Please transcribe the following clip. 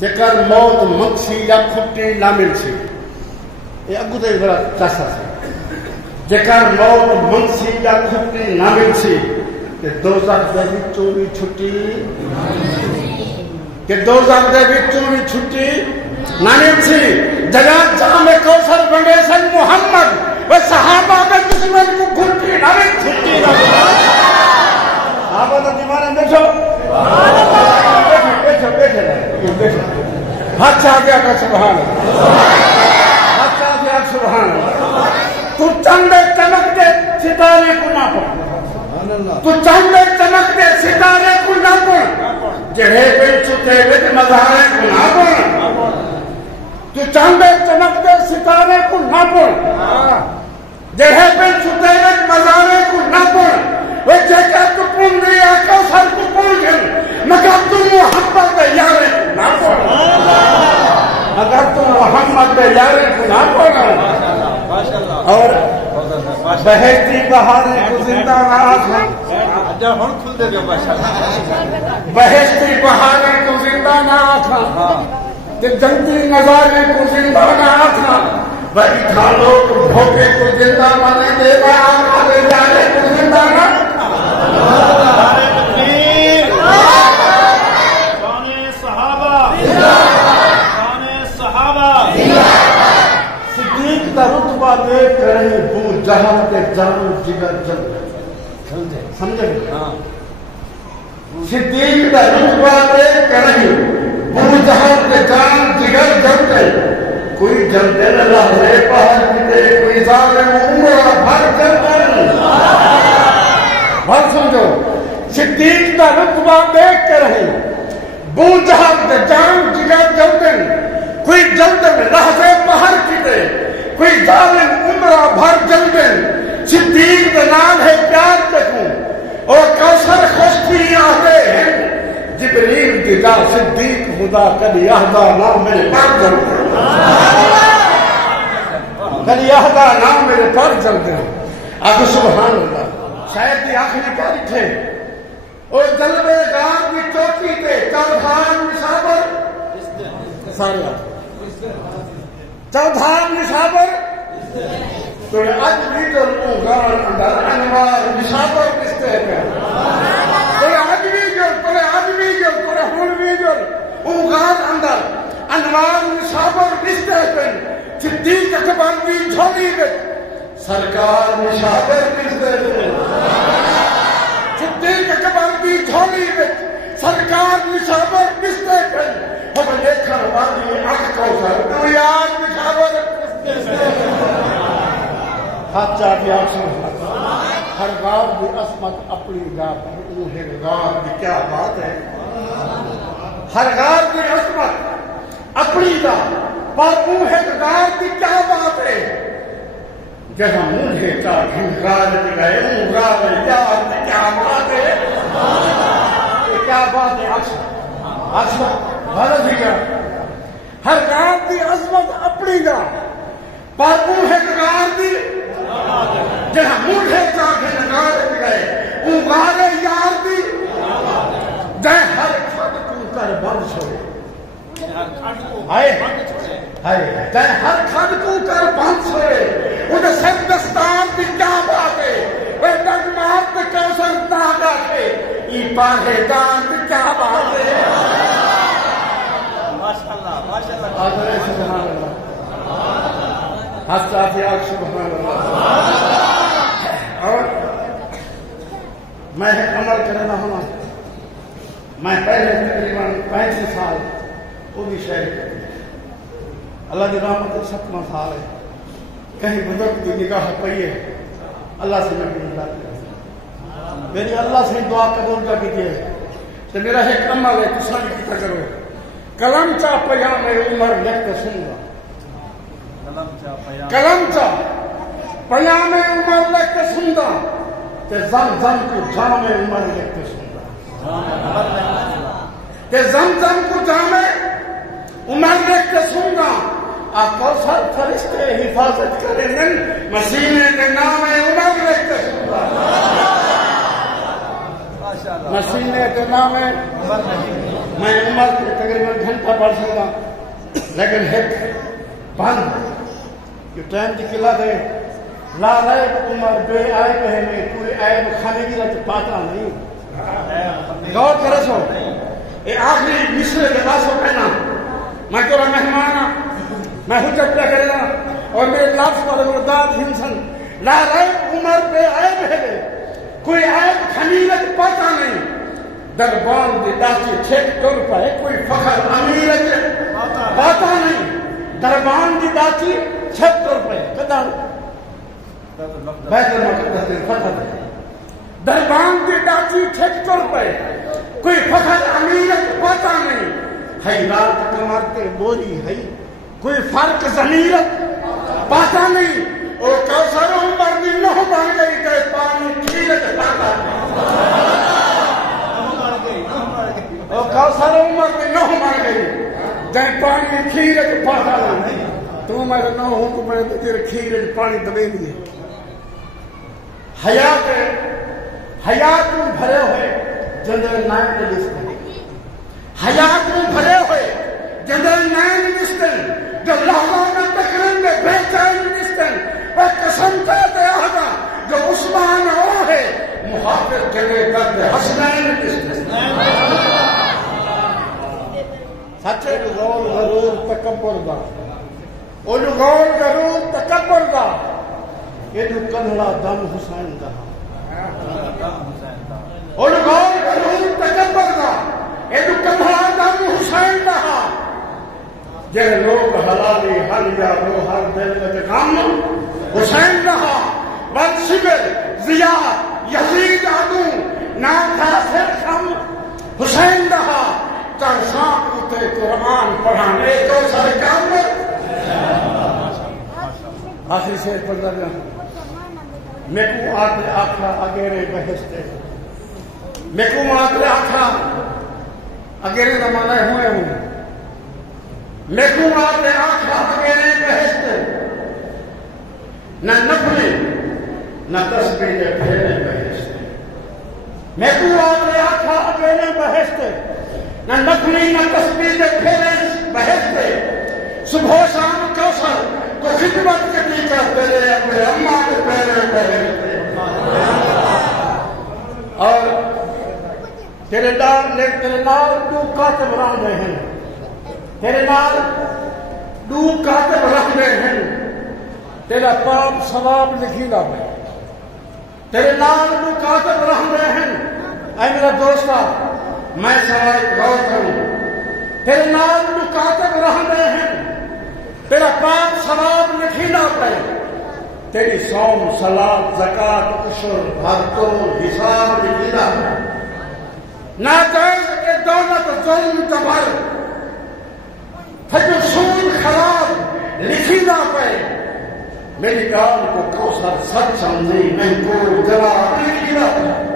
जेकर मौत मंगसी या खुट्टी ना मिलसी ये अगु ते जरा चासा से जेकर मौत मंगसी या खुट्टी ना मिलसी के दोज़ख दे विचों भी छुट्टी के दोज़ख दे विचों भी छुट्टी ना मिलसी जगह जामे कौसर बंदे सन मोहम्मद व सहाबा में दुश्मन को खुट्टी ना मिल छुट्टी ना सहाबा तो दीवाने बैठो बैठे हाथ आ गया का सुभान हाथ आ गया सुभान तू चंद चमक दे सितारे को ना पड़ तू चंद चमक दे सितारे को ना पड़ जड़े पे छुते विच मज़ारे को ना पड़ तू चंद चमक दे सितारे को ना पड़ जड़े पे छुते विच मज़ारे को ना पड़ वो जेका तू पुंदी आका सर को पुंजन मगर तू मोहब्बत यारे ना पड़ अगर तू मोहम्मद यारे को ना पड़ और बहती बहारे को जिंदा ना आखा बहती बहारे को जिंदा ना आखा जंगली नजारे को जिंदा ना आखा वही था लोग भोगे को जिंदा माने देवा आगे जाने को जिंदा ना सिद्दीक का रुतबा देख रहे वो जहां के जान जिगर जल समझे सिद्दीक का रुतबा देख रहे वो जहां के जान जिगर जल गए कोई जलते न रहे पहाड़ किते कोई जालिम उम्र भर जलते भर समझो सिद्दीक का रुतबा देख रहे वो जहां के जान जिगर जलते कोई जल्द में रहते पहाड़ किते कोई जालिम उम्र भर जलते सिद्दीक का नाम है प्यार देखूं और कौसर खुशती आते हैं जिब्रील दिदा सिद्दीक खुदा कभी यहदा नाम मेरे पर जलते कभी यहदा नाम मेरे पर जलते अब सुभान अल्लाह शायद की आखिरी क्या लिखे और जलवे गांव की चौकी पे चौधान निशाबर सारे चौधान निशाबर तो आज भी तो गांव अंदर अनवार निशाबर किसते हैं तो आज भी जो हुन भी जो गांव अंदर अनवार निशाबर किसते हैं सिद्दीक अकबर की झोली में सरकार निशाबर किसते हैं सिद्दीक अकबर की झोली में सरकार निशाबर किसते हैं हम लेखन वाली आंख को सर तू यार निशाबर हाथ चाहे हर गांव की असमत अपनी गांव है गांव की क्या बात है हर गांव की असमत अपनी गांव पर है गांव की क्या बात है जहाँ मुझे का घंगार गए यार क्या बात है क्या बात है अजमत भारत ही क्या हर गांव की अजमत अपनी गांव पापू है गांव की जहाँ मुझे का घंगार गए उगारे यार की जय हर खत तू कर बंश हो हाय जय हर खत तू कर बंश हो उधर सिंधस्तान की क्या बात है वह नगमात कौशल नागा है ई पाहे दान की क्या बात है माशाअल्लाह माशाअल्लाह आदरे सुभान अल्लाह हस्ताफिया सुभान अल्लाह और मैं अमल करना हूँ मैं पहले तकरीबन 35 साल वो भी शहर अल्लाह की रहमत 7वां साल है कहीं बुजुर्ग की निगाह पई है अल्लाह से मैं मेरी अल्लाह से दुआ कबूल कर कीजिए तो मेरा एक अमल है तुसा भी किया करो कलम चा पयाम उमर लिख सुनगा कलम चा पयाम उमर लिख सुनगा ते जम को जाम उमर लिख सुनगा ते जम को जाम उमर लिख सुनगा आ कौशल फरिश्ते हिफाजत करेंगे मसीने के नाम उमर लिख सुनगा मसीने के नाम मैं उमर के تقریباً گھنٹہ پڑھ سکتا لیکن ایک بند جو ٹائم کی قلت ہے لا ریب عمر بے عیب ہے میں کوئی عیب کھانے کی رت پاتا نہیں غور کرے سو یہ آخری مصرے کے پاسوں کہنا میں تو مہمان ہوں میں حجت پہ کرے گا اور میرے لفظ پر مرداد ہنسن لا ریب عمر بے عیب ہے کوئی عیب خمیرت پاتا نہیں دربان دی داچی چھک ٹر پائے کوئی فخر امیرت پاتا نہیں دربان دی داچی چھک ٹر پائے قدر بیت المقدس دے فتح ہے دربان دی داچی چھک ٹر پائے کوئی فخر امیرت پاتا نہیں خیرات کمرتے بوری ہے کوئی فرق ضمیرت پاتا نہیں اور کوثر عمر دی نہ بن گئی کہ پانی کھیرت پاتا اور کوثر عمر دی نہ بن گئی کہ پانی کھیرت پاتا نہیں تو میں نہ ہوں کہ میں تیرے کھیرت پانی دبے دیے حیات میں بھرے ہوئے جنرل نائن کے لسٹن حیات میں بھرے ہوئے جنرل نائن لسٹن جو لہذا میں تقریم میں بے چین لسٹن وہ قسم کہتے آگا جو عثمان ہو ہے محافظ جگہ درد حسنین لسٹن سچے غور غرور تکبر دا اور غور غرور تکبر دا یہ جو کنڑا دم حسین دا اور غور غرور تکبر دا یہ جو کنڑا دم حسین دا جن لوگ حلالی ہر یا وہ ہر دل میں کام حسین رہا بل شبر ضیا یزید عدو نہ تھا پھر کم حسین رہا چرساں اتے قرآن پڑھانے کو سر کام آخری سے پڑھ رہا میں کو آتے آخا اگیرے بہشتے میں کو آتے آخا اگیرے زمانے ہوئے ہوں میں کو آتے آخا اگیرے بہشتے نہ نفلی نہ تصویر پھیرے بہشتے میں کو آتے آخا اگیرے بہشتے نہ نفلی نہ تصویر پھیرے بہشتے صبح شام کوثر کو خدمت کرنی چاہتے رہے اپنے اماں کے پیرے بہشتے اور تیرے نال دو کاتب رہ رہے ہیں تیرے نال دو کاتب رکھ رہے ہیں تیرا پاپ ثواب لکھی نہ پہ تیرے نال دو کاتب رہ رہے ہیں اے میرا دوستا میں سوال غور کروں تیرے نال دو کاتب رہ رہے ہیں تیرا پاپ ثواب لکھی نہ پہ تیری صوم صلاۃ زکات عشر ہر تو حساب لکھی نہ پہ ناجائز کے دولت ظلم جبر پھر سود خراب لکھی نہ پائے میری کام کو کوثر سچ سمجھی میں کو جلا لکھی نہ پائے